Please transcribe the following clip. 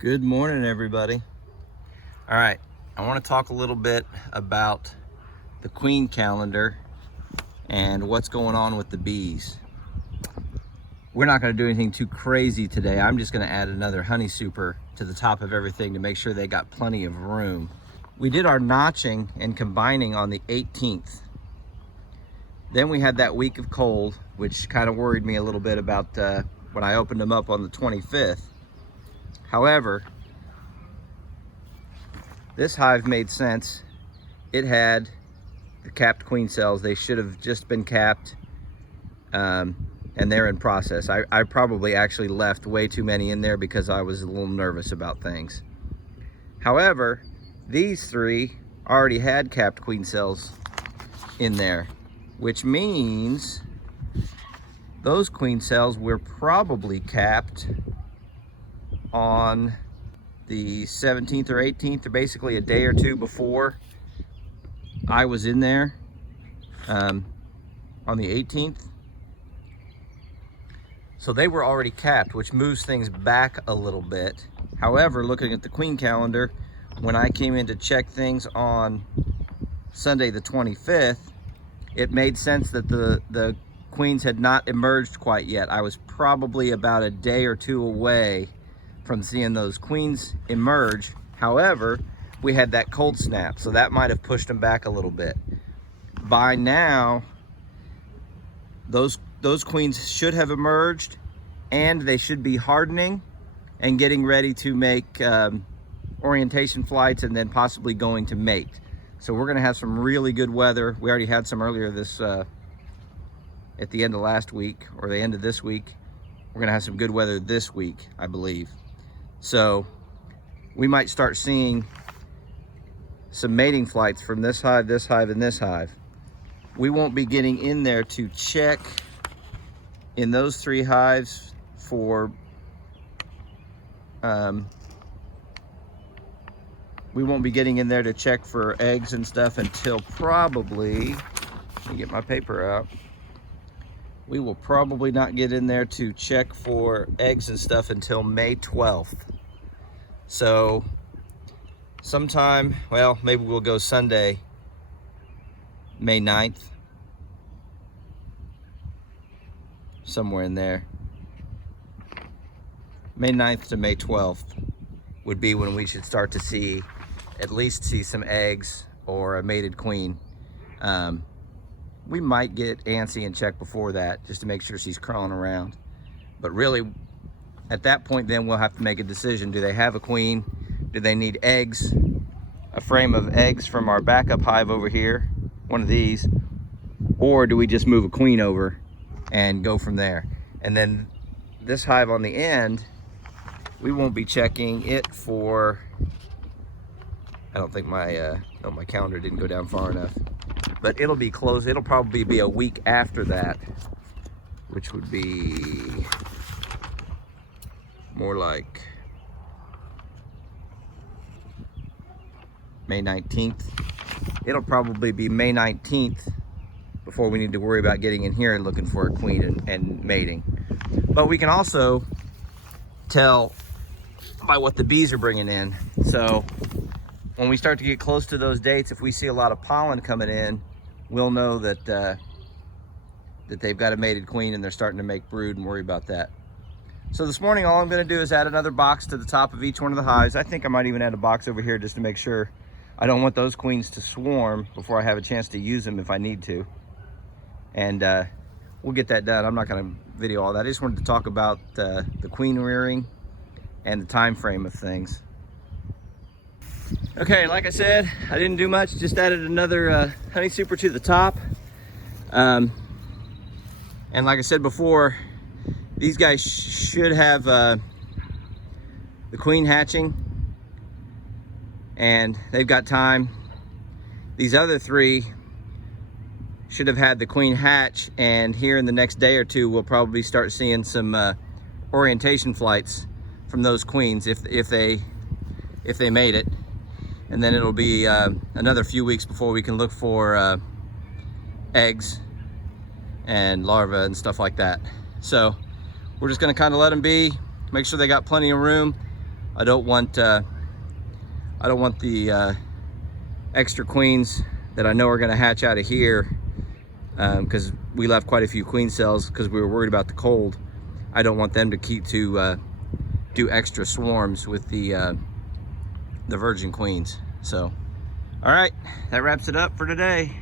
Good morning, everybody. All right, I want to talk a little bit about the queen calendar and what's going on with the bees. We're not going to do anything too crazy today. I'm just going to add another honey super to the top of everything to make sure they got plenty of room. We did our notching and combining on the 18th. Then we had that week of cold, which kind of worried me a little bit about when I opened them up on the 25th. However, this hive made sense. It had the capped queen cells. They should have just been capped, and they're in process. I probably actually left way too many in there because I was a little nervous about things. However, these three already had capped queen cells in there, which means those queen cells were probably capped on the 17th or 18th, or basically a day or two before I was in there, on the 18th. So they were already capped, which moves things back a little bit. However, looking at the queen calendar, when I came in to check things on Sunday the 25th, it made sense that the queens had not emerged quite yet. I was probably about a day or two away from seeing those queens emerge. However, we had that cold snap, so that might have pushed them back a little bit. By now, those queens should have emerged, and they should be hardening and getting ready to make orientation flights, and then possibly going to mate. So we're gonna have some really good weather. We already had some earlier this at the end of last week, or the end of this week. We're gonna have some good weather this week, I believe. So we might start seeing some mating flights from this hive, and this hive. We won't be getting in there to check in those three hives for we won't be getting in there to check for eggs and stuff until probably, let me get my paper out. We will probably not get in there to check for eggs and stuff until May 12th. So sometime, well, maybe we'll go Sunday, May 9th. Somewhere in there. May 9th to May 12th would be when we should start to at least see some eggs or a mated queen. We might get antsy and check before that just to make sure she's crawling around. But really, at that point, then we'll have to make a decision. Do they have a queen? Do they need eggs? A frame of eggs from our backup hive over here, one of these, or do we just move a queen over and go from there? And then this hive on the end, we won't be checking it for, I don't think my calendar didn't go down far enough, but it'll be close. It'll probably be a week after that, which would be more like May 19th. It'll probably be May 19th before we need to worry about getting in here and looking for a queen and mating. But we can also tell by what the bees are bringing in. So when we start to get close to those dates, if we see a lot of pollen coming in, we'll know that that they've got a mated queen and they're starting to make brood, and worry about that. So this morning, all I'm going to do is add another box to the top of each one of the hives. I think I might even add a box over here just to make sure. I don't want those queens to swarm before I have a chance to use them if I need to. And we'll get that done. I'm not going to video all that. I just wanted to talk about the queen rearing and the time frame of things. Okay, like I said, I didn't do much, just added another honey super to the top. And like I said before, these guys should have the queen hatching, and they've got time. These other three should have had the queen hatch, and here in the next day or two, we'll probably start seeing some orientation flights from those queens if they made it. And then it'll be another few weeks before we can look for eggs and larvae and stuff like that. So we're just gonna kind of let them be, make sure they got plenty of room. I don't want the extra queens that I know are going to hatch out of here, because we left quite a few queen cells because we were worried about the cold. I don't want them to do extra swarms with the virgin queens. So, all right, that wraps it up for today.